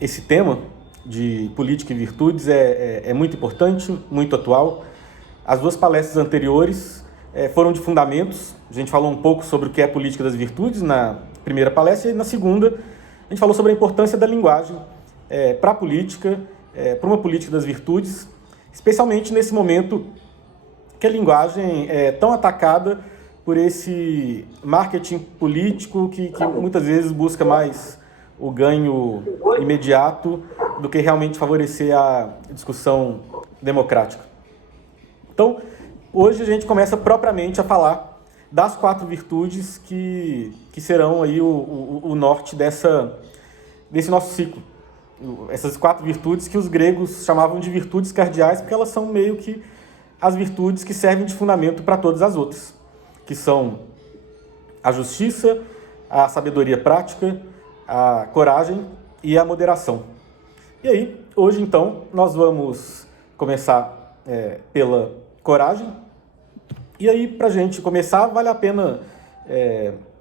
esse tema de política e virtudes é muito importante, muito atual. As duas palestras anteriores foram de fundamentos. A gente falou um pouco sobre o que é política das virtudes na primeira palestra, e na segunda a gente falou sobre a importância da linguagem para a política, para uma política das virtudes, especialmente nesse momento que a linguagem é tão atacada por esse marketing político que muitas vezes busca mais o ganho imediato do que realmente favorecer a discussão democrática. Então, hoje a gente começa propriamente a falar das 4 virtudes que serão aí o norte desse nosso ciclo. Essas 4 virtudes que os gregos chamavam de virtudes cardeais, porque elas são meio que as virtudes que servem de fundamento para todas as outras, que são a justiça, a sabedoria prática, a coragem e a moderação. E aí, hoje então, nós vamos começar pela coragem. E aí, para a gente começar, vale a pena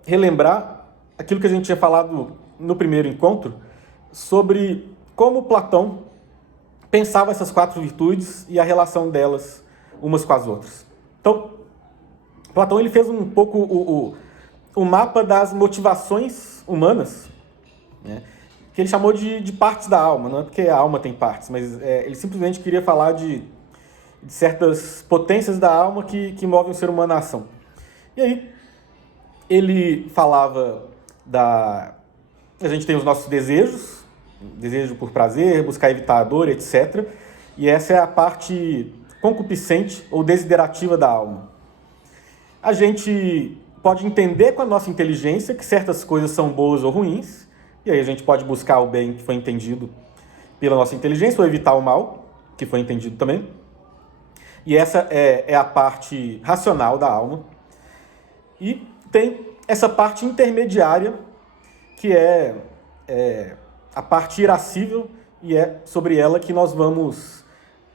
relembrar aquilo que a gente tinha falado no primeiro encontro, sobre como Platão pensava essas 4 virtudes e a relação delas umas com as outras. Então, Platão ele fez um pouco o mapa das motivações humanas, né, que ele chamou de partes da alma. Não é porque a alma tem partes, mas ele simplesmente queria falar de certas potências da alma que movem o ser humano à ação. E aí, ele falava a gente tem os nossos desejos, desejo por prazer, buscar evitar a dor, etc. E essa é a parte concupiscente ou desiderativa da alma. A gente pode entender com a nossa inteligência que certas coisas são boas ou ruins, e aí a gente pode buscar o bem que foi entendido pela nossa inteligência ou evitar o mal, que foi entendido também. E essa é a parte racional da alma. E tem essa parte intermediária, que é a parte irascível, e é sobre ela que nós vamos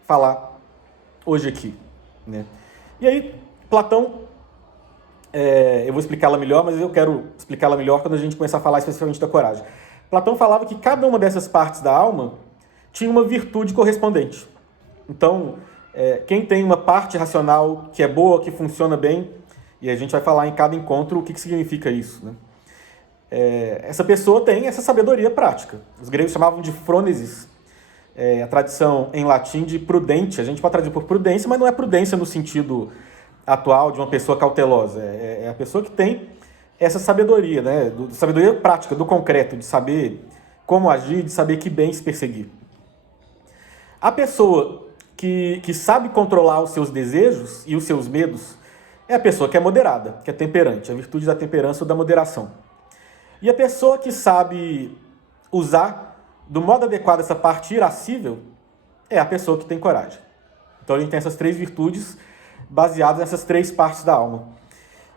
falar hoje aqui, né? E aí, Platão, eu vou explicá-la melhor, mas eu quero explicá-la melhor quando a gente começar a falar especificamente da coragem. Platão falava que cada uma dessas partes da alma tinha uma virtude correspondente. Então, quem tem uma parte racional que é boa, que funciona bem, e a gente vai falar em cada encontro o que significa isso, né? Essa pessoa tem essa sabedoria prática. Os gregos chamavam de frônesis, a tradição em latim de prudente. A gente pode traduzir por prudência, mas não é prudência no sentido atual de uma pessoa cautelosa. É a pessoa que tem essa sabedoria, né? Sabedoria prática, do concreto, de saber como agir, de saber que bens perseguir. A pessoa que sabe controlar os seus desejos e os seus medos é a pessoa que é moderada, que é temperante, a virtude da temperança ou da moderação. E a pessoa que sabe usar do modo adequado essa parte irascível é a pessoa que tem coragem. Então a gente tem essas 3 virtudes baseadas nessas 3 partes da alma.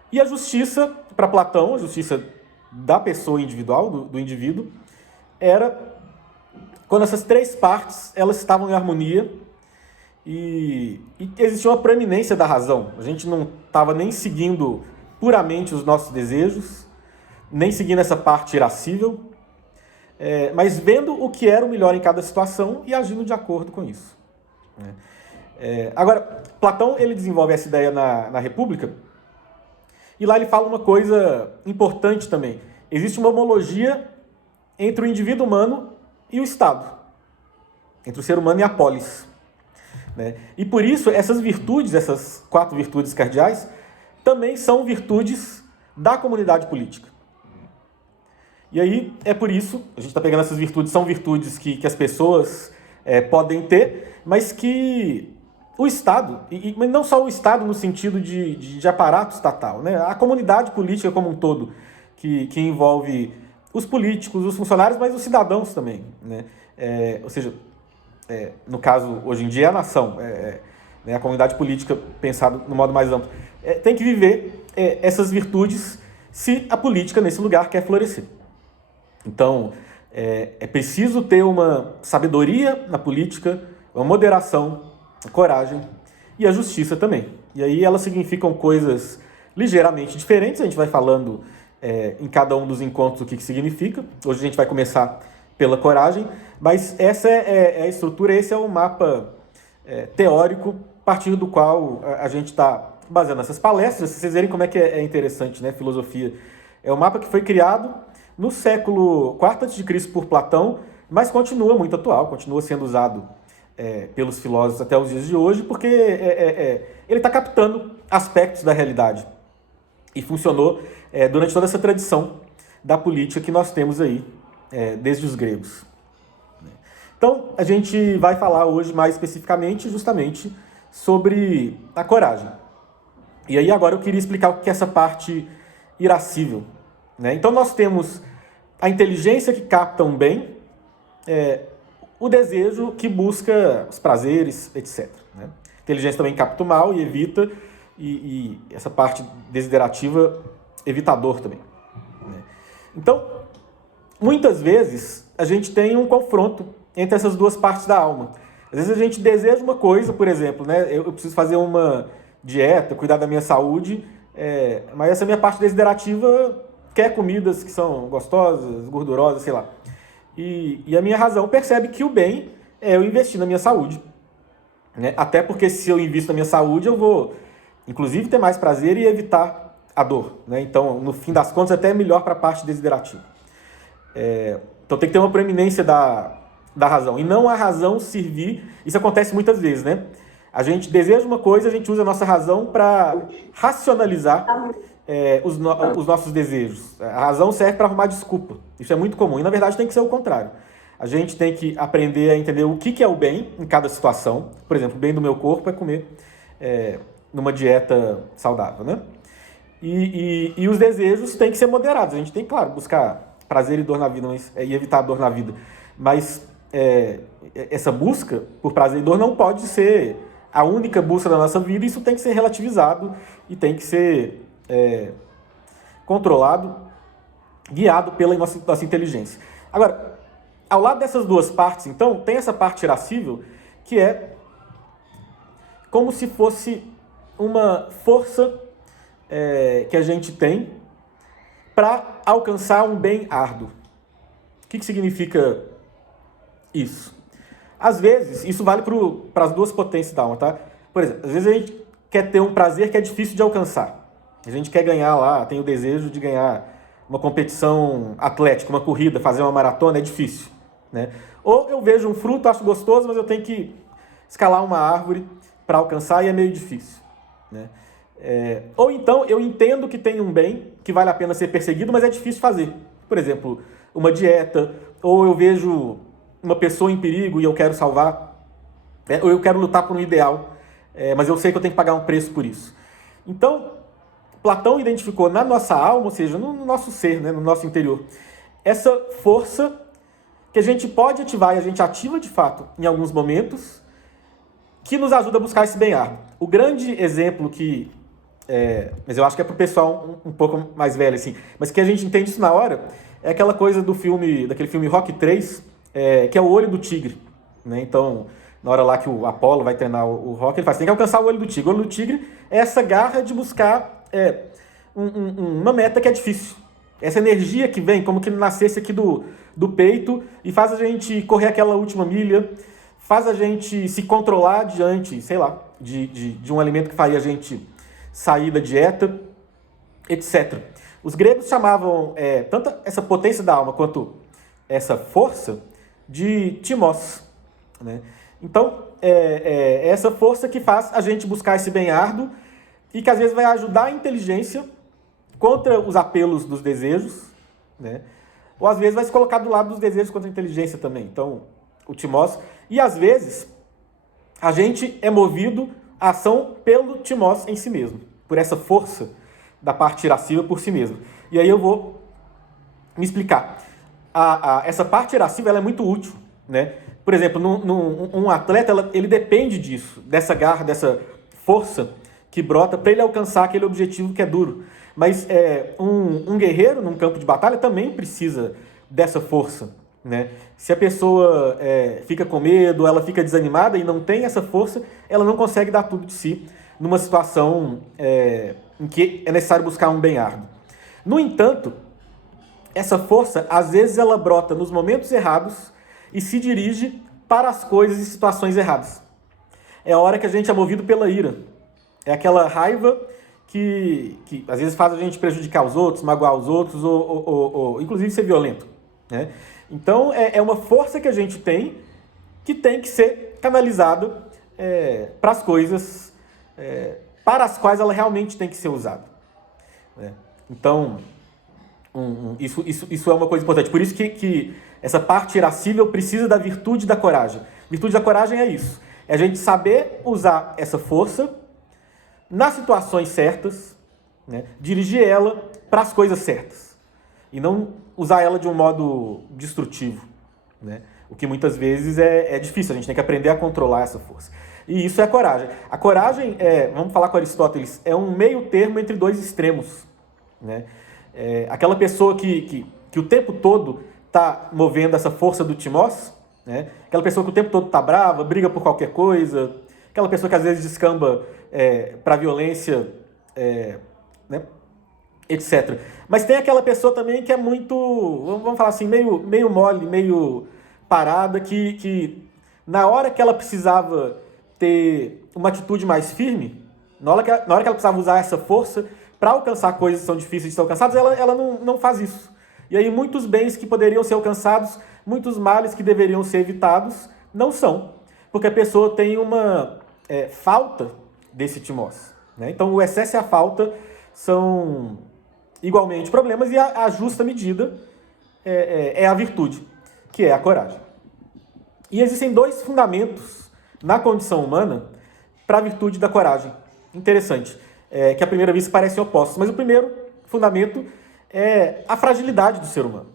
E a justiça, para Platão, a justiça da pessoa individual, do indivíduo, era quando essas 3 partes elas estavam em harmonia e existia uma preeminência da razão. A gente não estava nem seguindo puramente os nossos desejos, nem seguindo essa parte irascível, mas vendo o que era o melhor em cada situação e agindo de acordo com isso. Agora, Platão ele desenvolve essa ideia na República, e lá ele fala uma coisa importante também. Existe uma homologia entre o indivíduo humano e o Estado, entre o ser humano e a polis, né? E por isso, essas virtudes, essas 4 virtudes cardeais, também são virtudes da comunidade política. E aí, é por isso, a gente está pegando essas virtudes, são virtudes que as pessoas podem ter, mas que o Estado, mas não só o Estado no sentido de aparato estatal, né? A comunidade política como um todo, que envolve os políticos, os funcionários, mas os cidadãos também, né? Ou seja, no caso, hoje em dia, é a nação, né? A comunidade política pensada no modo mais amplo, tem que viver essas virtudes se a política nesse lugar quer florescer. Então, é preciso ter uma sabedoria na política, uma moderação, a coragem e a justiça também. E aí elas significam coisas ligeiramente diferentes, a gente vai falando em cada um dos encontros o que significa. Hoje a gente vai começar pela coragem, mas essa é a estrutura, esse é o mapa teórico a partir do qual a gente está baseando essas palestras. Vocês verem como é que é interessante, né? Filosofia. É um mapa que foi criado no século IV a.C. por Platão, mas continua muito atual, continua sendo usado pelos filósofos até os dias de hoje, porque ele está captando aspectos da realidade. E funcionou durante toda essa tradição da política que nós temos aí, desde os gregos. Então, a gente vai falar hoje mais especificamente, justamente, sobre a coragem. E aí agora eu queria explicar o que é essa parte irascível, né? Então nós temos a inteligência que capta um bem, o desejo que busca os prazeres, etc. Né? A inteligência também capta o mal e evita, e essa parte desiderativa, evitador também. Né? Então, muitas vezes, a gente tem um confronto entre essas duas partes da alma. Às vezes a gente deseja uma coisa, por exemplo, né? Eu preciso fazer uma dieta, cuidar da minha saúde, mas essa minha parte desiderativa quer comidas que são gostosas, gordurosas, sei lá. E a minha razão percebe que o bem é eu investir na minha saúde. Né? Até porque se eu invisto na minha saúde, eu vou, inclusive, ter mais prazer e evitar a dor. Né? Então, no fim das contas, até é melhor para a parte desiderativa. Então tem que ter uma preeminência da razão. E não a razão servir... Isso acontece muitas vezes, né? A gente deseja uma coisa, a gente usa a nossa razão para racionalizar os nossos desejos. A razão serve para arrumar desculpa. Isso é muito comum. E, na verdade, tem que ser o contrário. A gente tem que aprender a entender o que é o bem em cada situação. Por exemplo, o bem do meu corpo é comer numa dieta saudável, né? E os desejos têm que ser moderados. A gente tem, claro, buscar prazer e dor na vida, e evitar a dor na vida. Mas essa busca por prazer e dor não pode ser a única busca da nossa vida. Isso tem que ser relativizado e tem que ser controlado, guiado pela nossa inteligência. Agora, ao lado dessas duas partes, então, tem essa parte irascível, que é como se fosse uma força que a gente tem para alcançar um bem árduo. O que significa isso? Às vezes, isso vale para as duas potências da alma, tá? Por exemplo, às vezes a gente quer ter um prazer que é difícil de alcançar. A gente quer ganhar lá, tem o desejo de ganhar uma competição atlética, uma corrida, fazer uma maratona, é difícil. Né? Ou eu vejo um fruto, acho gostoso, mas eu tenho que escalar uma árvore para alcançar e é meio difícil. Né? Ou então eu entendo que tem um bem que vale a pena ser perseguido, mas é difícil fazer. Por exemplo, uma dieta, ou eu vejo uma pessoa em perigo e eu quero salvar, ou eu quero lutar por um ideal, mas eu sei que eu tenho que pagar um preço por isso. Então, Platão identificou na nossa alma, ou seja, no nosso ser, né, no nosso interior, essa força que a gente pode ativar, e a gente ativa de fato em alguns momentos, que nos ajuda a buscar esse bem árduo. O grande exemplo que, mas eu acho que é para o pessoal um pouco mais velho, assim, mas que a gente entende isso na hora, é aquela coisa daquele filme Rock 3, que é o olho do tigre. Né? Então, na hora lá que o Apolo vai treinar o Rock, ele fala, tem que alcançar o olho do tigre. O olho do tigre é essa garra de buscar uma meta que é difícil. Essa energia que vem, como que nascesse aqui do peito e faz a gente correr aquela última milha, faz a gente se controlar diante, sei lá, de um alimento que faria a gente sair da dieta, etc. Os gregos chamavam tanto essa potência da alma quanto essa força de timos. Né? Então, é essa força que faz a gente buscar esse bem árduo e que às vezes vai ajudar a inteligência contra os apelos dos desejos, né? Ou às vezes vai se colocar do lado dos desejos contra a inteligência também. Então, o timos. E às vezes, a gente é movido à ação pelo timos em si mesmo, por essa força da parte irascível por si mesmo. E aí eu vou me explicar. Essa parte irascível ela é muito útil. Né? Por exemplo, um atleta ele depende disso, dessa garra, dessa força que brota para ele alcançar aquele objetivo que é duro. Mas um guerreiro num campo de batalha também precisa dessa força. Né? Se a pessoa fica com medo, ela fica desanimada e não tem essa força, ela não consegue dar tudo de si numa situação em que é necessário buscar um bem árduo. No entanto, essa força, às vezes, ela brota nos momentos errados e se dirige para as coisas e situações erradas. É a hora que a gente é movido pela ira. É aquela raiva que às vezes faz a gente prejudicar os outros, magoar os outros, ou inclusive ser violento, né? Então, é uma força que a gente tem que ser canalizada para as coisas para as quais ela realmente tem que ser usada, né? Então, isso é uma coisa importante. Por isso que essa parte irascível precisa da virtude da coragem. Virtude da coragem é isso. É a gente saber usar essa força nas situações certas, né? Dirigir ela para as coisas certas. E não usar ela de um modo destrutivo, né? O que muitas vezes é difícil. A gente tem que aprender a controlar essa força. E isso é a coragem. A coragem, vamos falar com Aristóteles, é um meio termo entre dois extremos, né? Aquela pessoa que o tempo todo está movendo essa força do timós, né? Aquela pessoa que o tempo todo está brava, briga por qualquer coisa, aquela pessoa que às vezes descamba para violência, né? Etc. Mas tem aquela pessoa também que é muito, vamos falar assim, meio mole, meio parada, que na hora que ela precisava ter uma atitude mais firme, na hora que ela precisava usar essa força para alcançar coisas que são difíceis de ser alcançadas, ela não faz isso. E aí muitos bens que poderiam ser alcançados, muitos males que deveriam ser evitados, não são. Porque a pessoa tem uma falta desse timós, né? Então o excesso e a falta são igualmente problemas, e a justa medida é a virtude, que é a coragem. E existem dois fundamentos na condição humana para a virtude da coragem. Interessante. Que à primeira vista parecem opostos, mas o primeiro fundamento é a fragilidade do ser humano,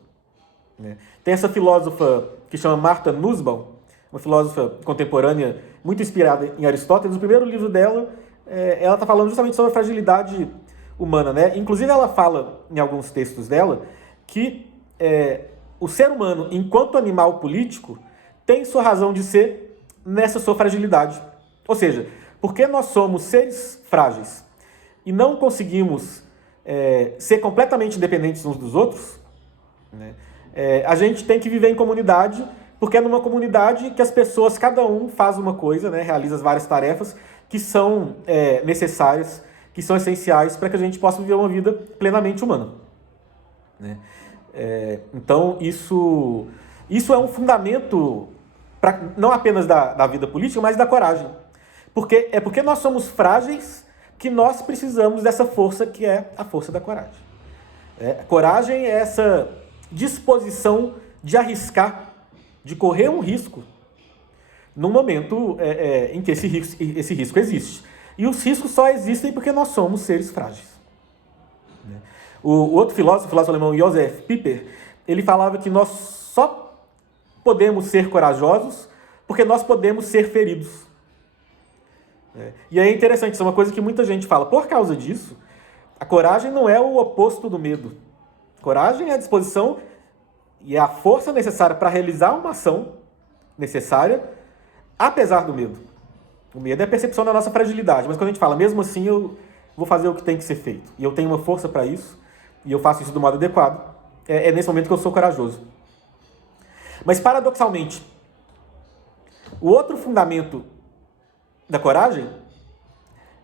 né? Tem essa filósofa que chama Martha Nussbaum, uma filósofa contemporânea muito inspirada em Aristóteles. No primeiro livro dela, ela está falando justamente sobre a fragilidade humana, né? Inclusive ela fala em alguns textos dela que o ser humano, enquanto animal político, tem sua razão de ser nessa sua fragilidade. Ou seja, porque nós somos seres frágeis e não conseguimos ser completamente independentes uns dos outros, né? A gente tem que viver em comunidade, porque é numa comunidade que as pessoas, cada um faz uma coisa, né? Realiza as várias tarefas que são necessárias, que são essenciais para que a gente possa viver uma vida plenamente humana, né? Então, isso é um fundamento não apenas da vida política, mas da coragem. Porque nós somos frágeis que nós precisamos dessa força que é a força da coragem. A coragem é essa disposição de arriscar, de correr um risco no momento em que esse risco existe. E os riscos só existem porque nós somos seres frágeis, né? O outro filósofo alemão, Josef Pieper, ele falava que nós só podemos ser corajosos porque nós podemos ser feridos. E aí é interessante, isso é uma coisa que muita gente fala. Por causa disso, a coragem não é o oposto do medo. Coragem é a disposição e é a força necessária para realizar uma ação necessária, apesar do medo. O medo é a percepção da nossa fragilidade, mas quando a gente fala, mesmo assim eu vou fazer o que tem que ser feito, e eu tenho uma força para isso, e eu faço isso do modo adequado, é nesse momento que eu sou corajoso. Mas, paradoxalmente, o outro fundamento da coragem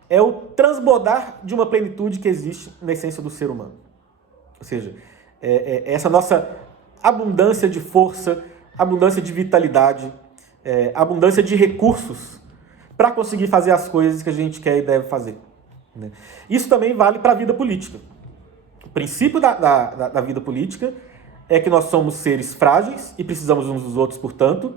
é o transbordar de uma plenitude que existe na essência do ser humano. Ou seja, essa nossa abundância de força, abundância de vitalidade, abundância de recursos para conseguir fazer as coisas que a gente quer e deve fazer, né? Isso também vale para a vida política. O princípio da vida política é que nós somos seres frágeis e precisamos uns dos outros, portanto,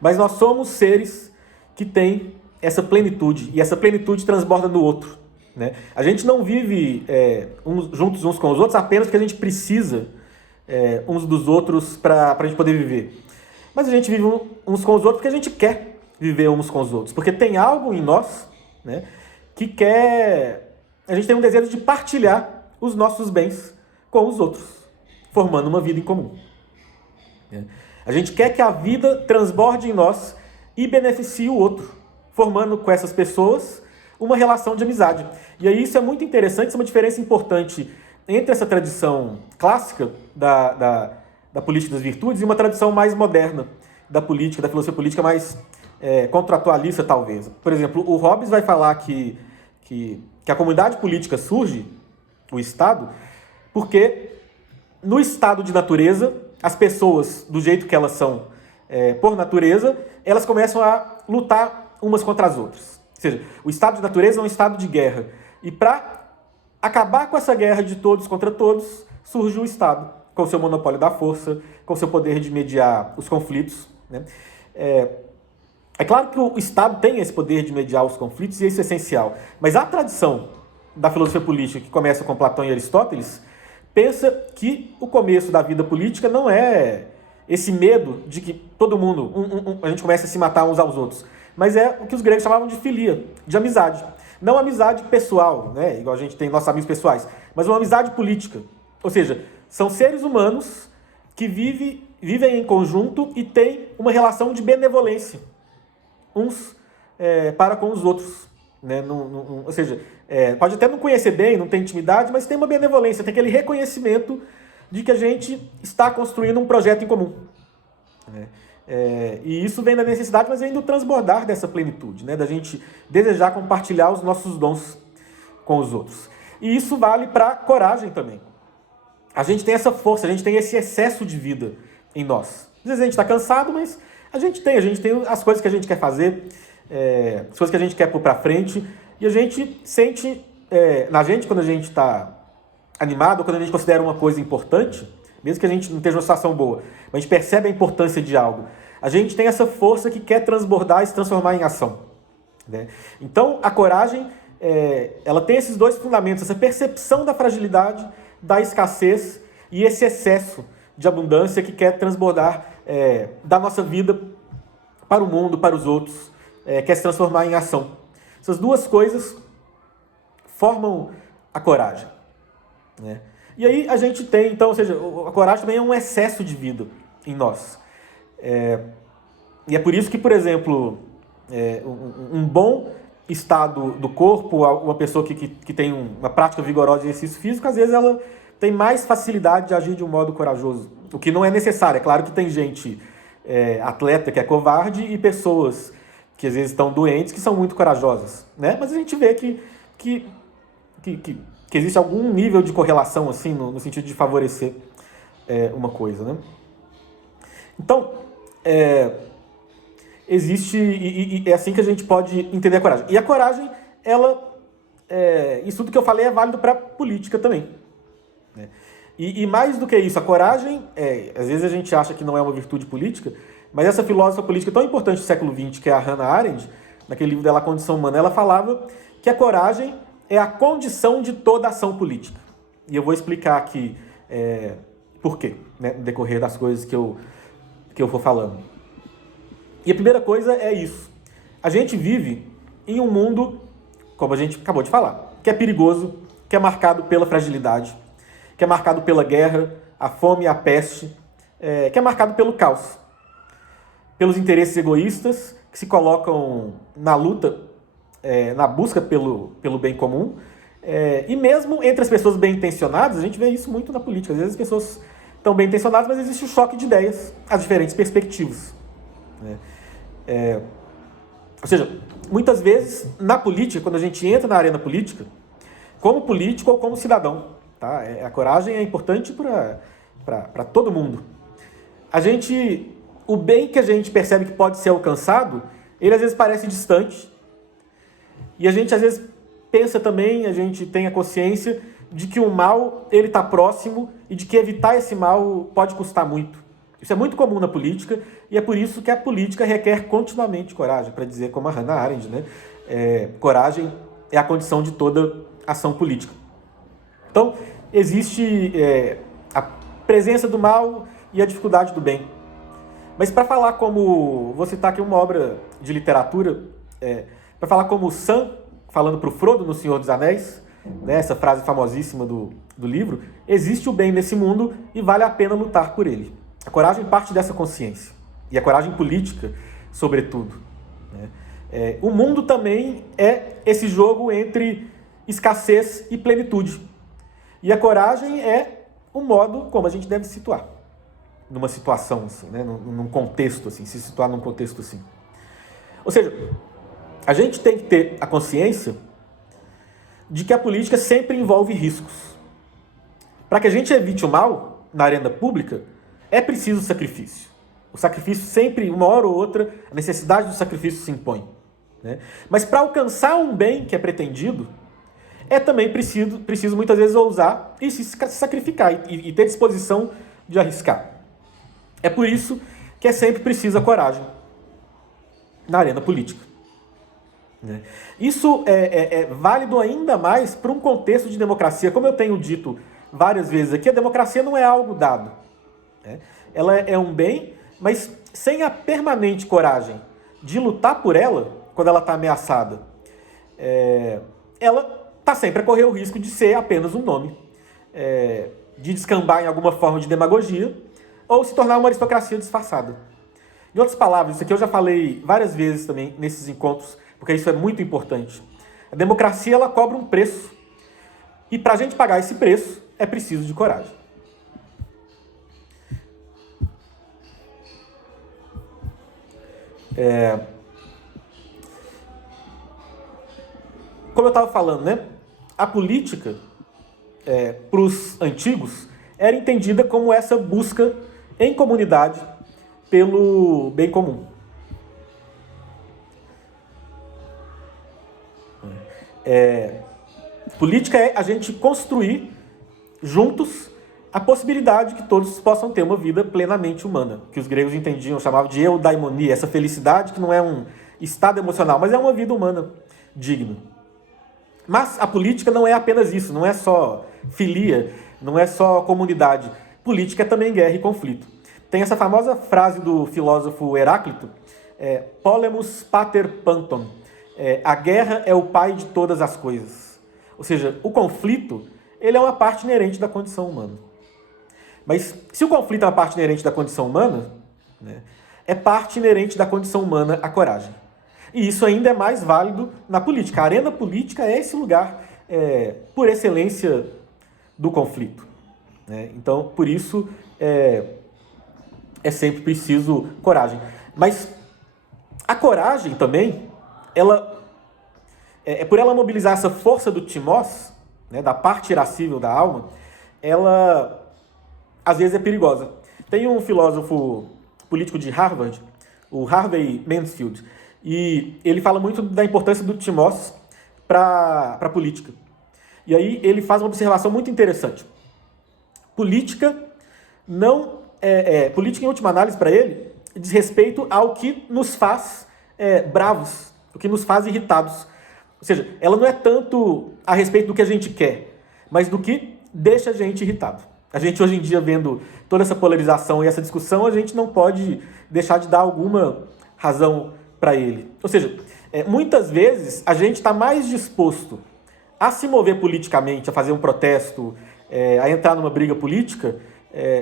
mas nós somos seres que têm essa plenitude, e essa plenitude transborda no outro, né? A gente não vive juntos uns com os outros apenas porque a gente precisa uns dos outros para a gente poder viver. Mas a gente vive uns com os outros porque a gente quer viver uns com os outros. Porque tem algo em nós, né, que quer... A gente tem um desejo de partilhar os nossos bens com os outros, formando uma vida em comum. A gente quer que a vida transborde em nós e beneficie o outro, formando com essas pessoas uma relação de amizade. E aí isso é muito interessante, isso é uma diferença importante entre essa tradição clássica da política das virtudes e uma tradição mais moderna da política, da filosofia política mais contratualista, talvez. Por exemplo, o Hobbes vai falar que a comunidade política surge, o Estado, porque no estado de natureza, as pessoas, do jeito que elas são por natureza, elas começam a lutar umas contra as outras. Ou seja, o estado de natureza é um estado de guerra. E para acabar com essa guerra de todos contra todos, surge o Estado, com o seu monopólio da força, com o seu poder de mediar os conflitos, né? É claro que o Estado tem esse poder de mediar os conflitos e isso é essencial. Mas a tradição da filosofia política, que começa com Platão e Aristóteles, pensa que o começo da vida política não é esse medo de que todo mundo, a gente começa a se matar uns aos outros, mas é o que os gregos chamavam de filia, de amizade. Não amizade pessoal, né, igual a gente tem nossos amigos pessoais, mas uma amizade política. Ou seja, são seres humanos que vivem em conjunto e têm uma relação de benevolência uns para com os outros. Né? Ou seja, pode até não conhecer bem, não tem intimidade, mas tem uma benevolência, tem aquele reconhecimento de que a gente está construindo um projeto em comum. Né? E isso vem da necessidade, mas vem do transbordar dessa plenitude, né? Da gente desejar compartilhar os nossos dons com os outros. E isso vale para a coragem também. A gente tem essa força, a gente tem esse excesso de vida em nós. Às vezes a gente está cansado, mas a gente tem as coisas que a gente quer fazer, as coisas que a gente quer pôr para frente, e a gente sente na gente, quando a gente está animado, ou quando a gente considera uma coisa importante, mesmo que a gente não esteja numa situação boa, mas a gente percebe a importância de algo, a gente tem essa força que quer transbordar e se transformar em ação. Né? Então, a coragem, ela tem esses dois fundamentos, essa percepção da fragilidade, da escassez e esse excesso de abundância que quer transbordar da nossa vida para o mundo, para os outros, quer se transformar em ação. Essas duas coisas formam a coragem. Né? E aí a gente tem, então, ou seja, a coragem também é um excesso de vida em nós. E é por isso que, por exemplo, um bom estado do corpo, uma pessoa que tem uma prática vigorosa de exercício físico, às vezes ela tem mais facilidade de agir de um modo corajoso. O que não é necessário. É claro que tem gente atleta que é covarde e pessoas que às vezes estão doentes que são muito corajosas. Né? Mas a gente vê que existe algum nível de correlação assim, no sentido de favorecer uma coisa. Né? Então, existe, e é assim que a gente pode entender a coragem. E a coragem, isso tudo que eu falei é válido para a política também. Né? E mais do que isso, a coragem, às vezes a gente acha que não é uma virtude política, mas essa filósofa política tão importante do século XX, que é a Hannah Arendt, naquele livro dela, A Condição Humana, ela falava que a coragem é a condição de toda ação política. E eu vou explicar aqui por quê, né, no decorrer das coisas que eu for falando. E a primeira coisa é isso. A gente vive em um mundo, como a gente acabou de falar, que é perigoso, que é marcado pela fragilidade, que é marcado pela guerra, a fome e a peste, que é marcado pelo caos, pelos interesses egoístas que se colocam na luta, na busca pelo bem comum, e mesmo entre as pessoas bem intencionadas, a gente vê isso muito na política. Às vezes as pessoas estão bem intencionadas, mas existe um choque de ideias, as diferentes perspectivas. Né? Ou seja, muitas vezes na política, quando a gente entra na arena política, como político ou como cidadão, tá? A coragem é importante para todo mundo. O bem que a gente percebe que pode ser alcançado, ele às vezes parece distante, e a gente às vezes pensa também, a gente tem a consciência de que o mal ele está próximo e de que evitar esse mal pode custar muito. Isso é muito comum na política, e é por isso que a política requer continuamente coragem, para dizer como a Hannah Arendt, né? Coragem é a condição de toda ação política. Então, existe a presença do mal e a dificuldade do bem. Mas para falar como... Vou citar aqui uma obra de literatura, para falar como Sam, falando para o Frodo no Senhor dos Anéis, né, essa frase famosíssima do livro, existe o bem nesse mundo e vale a pena lutar por ele. A coragem parte dessa consciência. E a coragem política, sobretudo. Né? O mundo também é esse jogo entre escassez e plenitude. E a coragem é o modo como a gente deve se situar numa situação assim, né? Num contexto assim, se situar num contexto assim. Ou seja, a gente tem que ter a consciência de que a política sempre envolve riscos. Para que a gente evite o mal na arena pública, é preciso sacrifício. O sacrifício sempre, uma hora ou outra, a necessidade do sacrifício se impõe, né? Mas para alcançar um bem que é pretendido, é também preciso muitas vezes ousar e se sacrificar e ter disposição de arriscar. É por isso que é sempre preciso a coragem na arena política, né? Isso é válido ainda mais para um contexto de democracia. Como eu tenho dito várias vezes aqui, a democracia não é algo dado, né? Ela é um bem, mas sem a permanente coragem de lutar por ela, quando ela está ameaçada, ela está sempre a correr o risco de ser apenas um nome, de descambar em alguma forma de demagogia, ou se tornar uma aristocracia disfarçada. Em outras palavras, isso aqui eu já falei várias vezes também nesses encontros, porque isso é muito importante. A democracia, ela cobra um preço, e para a gente pagar esse preço, é preciso de coragem. Como eu estava falando, né? A política, para os antigos, era entendida como essa busca em comunidade pelo bem comum. Política é a gente construir juntos a possibilidade que todos possam ter uma vida plenamente humana, que os gregos entendiam, chamavam de eudaimonia, essa felicidade que não é um estado emocional, mas é uma vida humana digna. Mas a política não é apenas isso, não é só filia, não é só comunidade. Política é também guerra e conflito. Tem essa famosa frase do filósofo Heráclito, Polemus pater panton, a guerra é o pai de todas as coisas. Ou seja, o conflito, ele é uma parte inerente da condição humana. Mas se o conflito é uma parte inerente da condição humana, né, é parte inerente da condição humana a coragem. E isso ainda é mais válido na política. A arena política é esse lugar, por excelência, do conflito, né? Então, por isso, é sempre preciso coragem. Mas a coragem também, por ela mobilizar essa força do timós, né, da parte irascível da alma, ela às vezes é perigosa. Tem um filósofo político de Harvard, o Harvey Mansfield, e ele fala muito da importância do timós para a política. E aí ele faz uma observação muito interessante. Política política, em última análise, para ele, diz respeito ao que nos faz bravos, o que nos faz irritados. Ou seja, ela não é tanto a respeito do que a gente quer, mas do que deixa a gente irritado. A gente, hoje em dia, vendo toda essa polarização e essa discussão, a gente não pode deixar de dar alguma razão para ele. Ou seja, muitas vezes a gente está mais disposto a se mover politicamente, a fazer um protesto, a entrar numa briga política,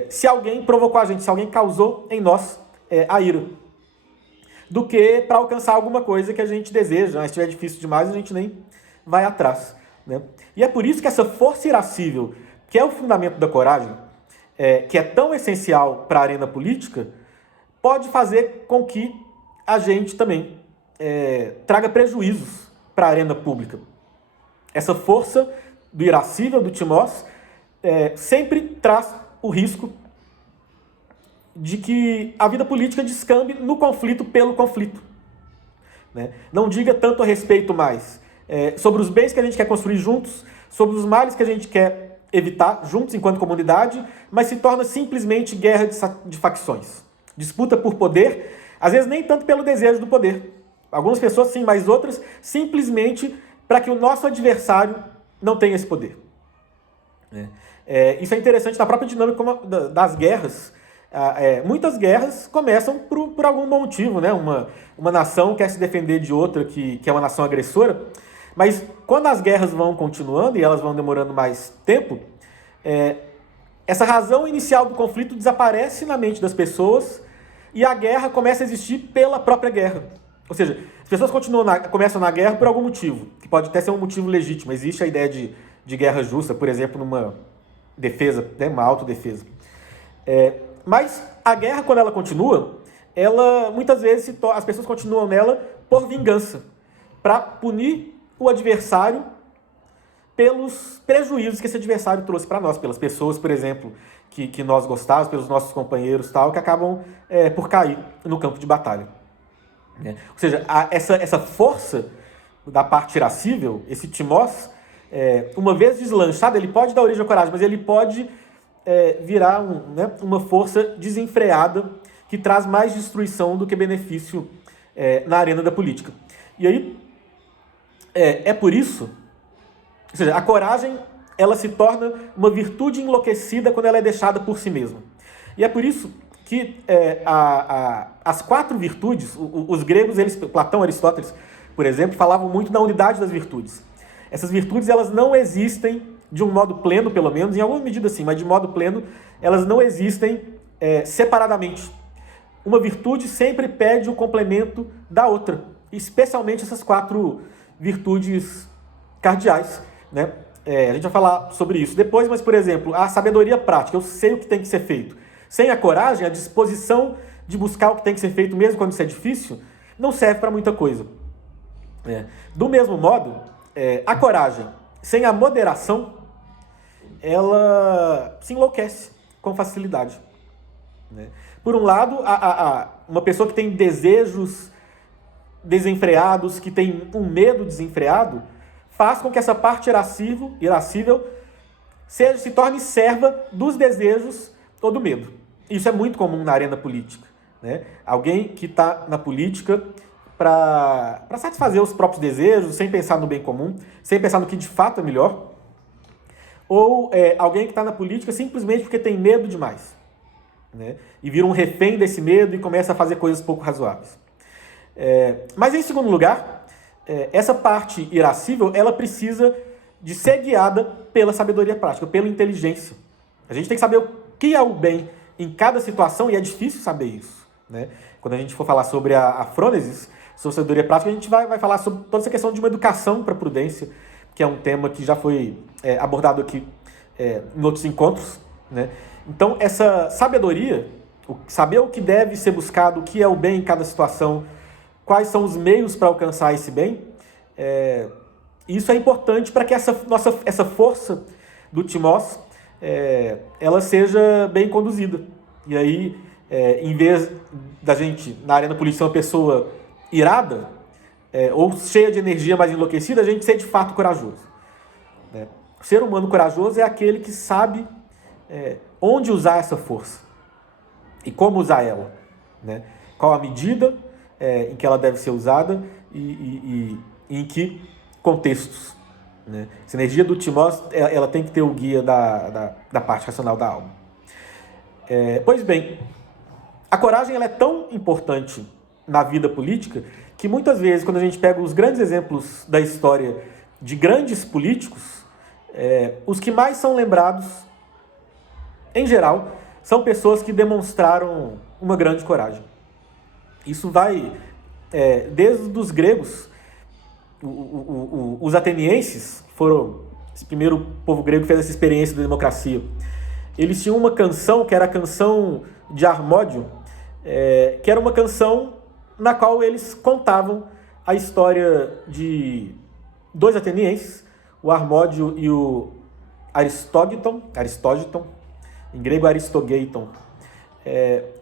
se alguém provocou a gente, se alguém causou em nós a ira, do que para alcançar alguma coisa que a gente deseja. Mas se estiver difícil demais, a gente nem vai atrás, né? E é por isso que essa força irascível, que é o fundamento da coragem, que é tão essencial para a arena política, pode fazer com que a gente também traga prejuízos para a arena pública. Essa força do irascível, do timós, sempre traz o risco de que a vida política descambe no conflito pelo conflito, né? Não diga tanto a respeito mais sobre os bens que a gente quer construir juntos, sobre os males que a gente quer evitar juntos enquanto comunidade, mas se torna simplesmente guerra de facções. Disputa por poder, às vezes nem tanto pelo desejo do poder. Algumas pessoas sim, mas outras simplesmente para que o nosso adversário não tenha esse poder. Isso é interessante na própria dinâmica das guerras. Muitas guerras começam por algum bom motivo, né? Uma nação quer se defender de outra que é uma nação agressora, mas quando as guerras vão continuando e elas vão demorando mais tempo, essa razão inicial do conflito desaparece na mente das pessoas e a guerra começa a existir pela própria guerra. Ou seja, as pessoas começam na guerra por algum motivo, que pode até ser um motivo legítimo. Existe a ideia de guerra justa, por exemplo, defesa, né? Uma autodefesa. Mas a guerra, quando ela continua, ela muitas vezes as pessoas continuam nela por vingança, para punir o adversário pelos prejuízos que esse adversário trouxe para nós, pelas pessoas, por exemplo, que nós gostávamos, pelos nossos companheiros tal, que acabam por cair no campo de batalha. Ou seja, essa força da parte irascível, esse timós, uma vez deslanchado, ele pode dar origem à coragem, mas ele pode virar uma força desenfreada que traz mais destruição do que benefício na arena da política. E aí, é por isso, ou seja, a coragem ela se torna uma virtude enlouquecida quando ela é deixada por si mesma. E é por isso que as 4 virtudes, os gregos, Platão, Aristóteles, por exemplo, falavam muito da unidade das virtudes. Essas virtudes elas não existem de um modo pleno, pelo menos, em alguma medida sim, mas de modo pleno, elas não existem separadamente. Uma virtude sempre pede o complemento da outra, especialmente essas 4 virtudes cardeais, né? A gente vai falar sobre isso depois, mas, por exemplo, a sabedoria prática, eu sei o que tem que ser feito. Sem a coragem, a disposição de buscar o que tem que ser feito, mesmo quando isso é difícil, não serve para muita coisa. Do mesmo modo, a coragem, sem a moderação, ela se enlouquece com facilidade. Por um lado, uma pessoa que tem desejos desenfreados, que tem um medo desenfreado, faz com que essa parte irascível se torne serva dos desejos ou do medo. Isso é muito comum na arena política. Alguém que está na política para satisfazer os próprios desejos, sem pensar no bem comum, sem pensar no que de fato é melhor, ou alguém que está na política simplesmente porque tem medo demais, e vira um refém desse medo e começa a fazer coisas pouco razoáveis. Mas, em segundo lugar, essa parte irascível, ela precisa de ser guiada pela sabedoria prática, pela inteligência. A gente tem que saber o que é o bem em cada situação, e é difícil saber isso. Quando a gente for falar sobre a frônesis, sobre sabedoria prática, a gente vai falar sobre toda essa questão de uma educação para a prudência, que é um tema que já foi abordado aqui em outros encontros. Então, essa sabedoria, saber o que deve ser buscado, o que é o bem em cada situação, quais são os meios para alcançar esse bem, isso é importante para que essa força do timós ela seja bem conduzida. E aí, em vez da gente, na arena política, ser uma pessoa irada, ou cheia de energia, mas enlouquecida, a gente ser de fato corajoso. O ser humano corajoso é aquele que sabe onde usar essa força e como usar ela. Qual a medida em que ela deve ser usada e em que contextos. Essa energia do timós, ela tem que ter o guia da parte racional da alma. Pois bem, a coragem ela é tão importante na vida política que muitas vezes, quando a gente pega os grandes exemplos da história de grandes políticos, os que mais são lembrados, em geral, são pessoas que demonstraram uma grande coragem. Isso vai desde os gregos, os atenienses, que foram esse primeiro povo grego que fez essa experiência da democracia. Eles tinham uma canção, que era a canção de Harmódio, que era uma canção na qual eles contavam a história de 2 atenienses, o Harmódio e o Aristógiton, em grego Aristogeiton,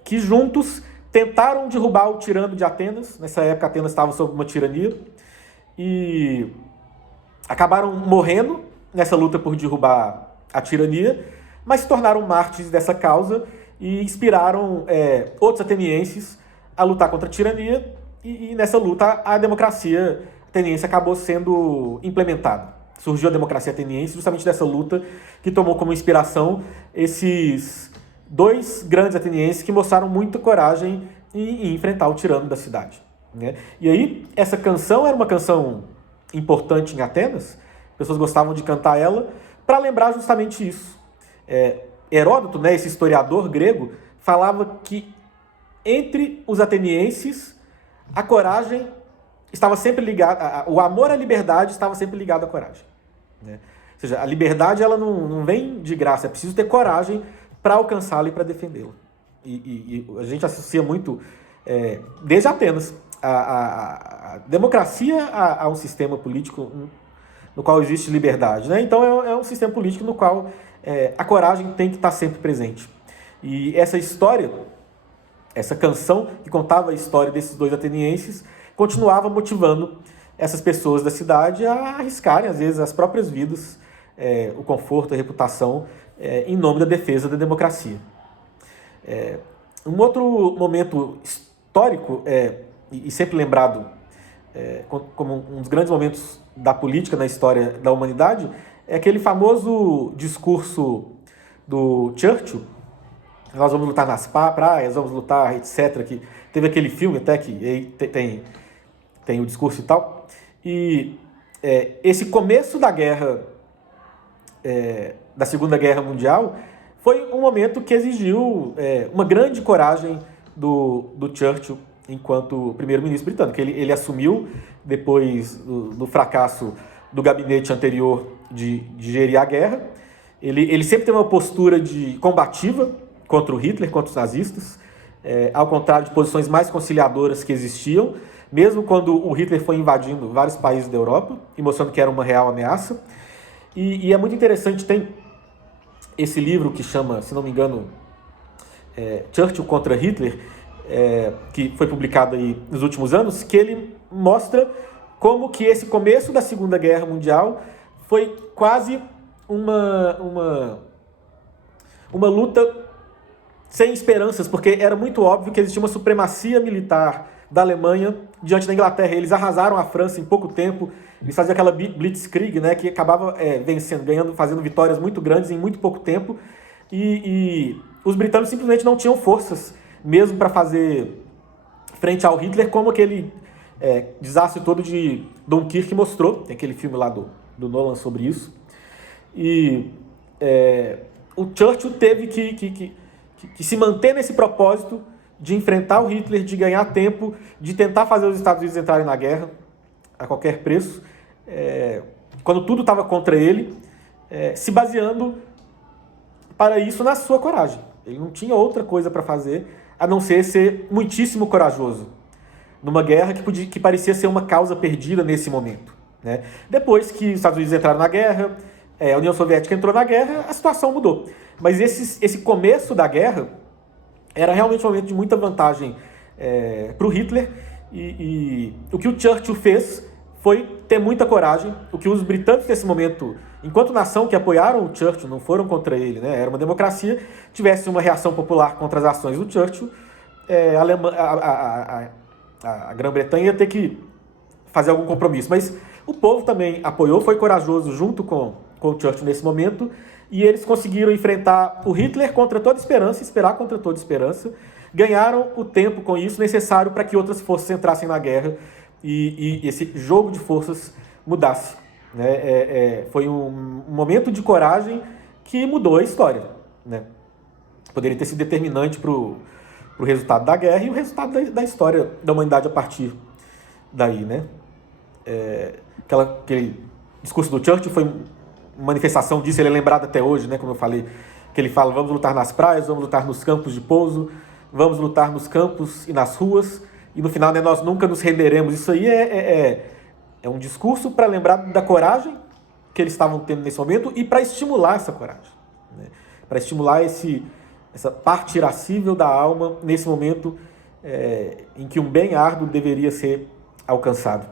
que juntos tentaram derrubar o tirano de Atenas. Nessa época, Atenas estava sob uma tirania e acabaram morrendo nessa luta por derrubar a tirania, mas se tornaram mártires dessa causa e inspiraram outros atenienses a lutar contra a tirania, e nessa luta a democracia ateniense acabou sendo implementada. Surgiu a democracia ateniense justamente dessa luta, que tomou como inspiração esses 2 grandes atenienses que mostraram muita coragem em enfrentar o tirano da cidade. E aí, essa canção era uma canção importante em Atenas, as pessoas gostavam de cantar ela, para lembrar justamente isso. Heródoto, esse historiador grego, falava que entre os atenienses a coragem estava sempre ligada, o amor à liberdade estava sempre ligado à coragem. Ou seja, a liberdade ela não vem de graça, é preciso ter coragem para alcançá-la e para defendê-la. E a gente associa muito, desde Atenas, a democracia a um sistema político no qual existe liberdade, né? Então é um sistema político no qual a coragem tem que estar sempre presente. E essa história, essa canção que contava a história desses dois atenienses, continuava motivando essas pessoas da cidade a arriscarem, às vezes, as próprias vidas, o conforto, a reputação, em nome da defesa da democracia. Um outro momento histórico, e sempre lembrado como um dos grandes momentos da política na história da humanidade, é aquele famoso discurso do Churchill: nós vamos lutar nas praias, vamos lutar, etc. Que teve aquele filme até que tem o discurso e tal. E esse começo da guerra, da Segunda Guerra Mundial, foi um momento que exigiu uma grande coragem do Churchill enquanto primeiro-ministro britânico. Ele assumiu depois do fracasso do gabinete anterior de gerir a guerra. Ele sempre teve uma postura combativa contra o Hitler, contra os nazistas, ao contrário de posições mais conciliadoras que existiam, mesmo quando o Hitler foi invadindo vários países da Europa e mostrando que era uma real ameaça. E é muito interessante, tem esse livro que chama, se não me engano, Churchill contra Hitler, que foi publicado aí nos últimos anos, que ele mostra como que esse começo da Segunda Guerra Mundial foi quase uma luta sem esperanças, porque era muito óbvio que existia uma supremacia militar da Alemanha diante da Inglaterra. Eles arrasaram a França em pouco tempo, eles faziam aquela blitzkrieg, né, que acabava vencendo, fazendo vitórias muito grandes em muito pouco tempo, e os britânicos simplesmente não tinham forças mesmo para fazer frente ao Hitler, como aquele desastre todo de Dunkirk mostrou. Tem aquele filme lá do Nolan sobre isso. E o Churchill teve que se manter nesse propósito de enfrentar o Hitler, de ganhar tempo, de tentar fazer os Estados Unidos entrarem na guerra a qualquer preço, quando tudo estava contra ele, se baseando para isso na sua coragem. Ele não tinha outra coisa para fazer a não ser muitíssimo corajoso numa guerra que parecia ser uma causa perdida nesse momento, né? Depois que os Estados Unidos entraram na guerra, a União Soviética entrou na guerra, a situação mudou. Mas esse começo da guerra era realmente um momento de muita vantagem para o Hitler, e o que o Churchill fez foi ter muita coragem. O que os britânicos nesse momento, enquanto nação que apoiaram o Churchill, não foram contra ele, né, era uma democracia, tivesse uma reação popular contra as ações do Churchill, a Grã-Bretanha ia ter que fazer algum compromisso. Mas o povo também apoiou, foi corajoso junto com o Churchill nesse momento, e eles conseguiram enfrentar o Hitler contra toda esperança, esperar contra toda esperança, ganharam o tempo com isso necessário para que outras forças entrassem na guerra e esse jogo de forças mudasse, né? Foi um momento de coragem que mudou a história, né? Poderia ter sido determinante para o resultado da guerra e o resultado da história da humanidade a partir daí, né? Aquele discurso do Churchill foi uma manifestação disso, ele é lembrado até hoje, né? Como eu falei, que ele fala: vamos lutar nas praias, vamos lutar nos campos de pouso, vamos lutar nos campos e nas ruas, e no final, né, nós nunca nos renderemos. Isso aí é um discurso para lembrar da coragem que eles estavam tendo nesse momento e para estimular essa coragem, né? Para estimular essa parte irascível da alma nesse momento em que um bem árduo deveria ser alcançado.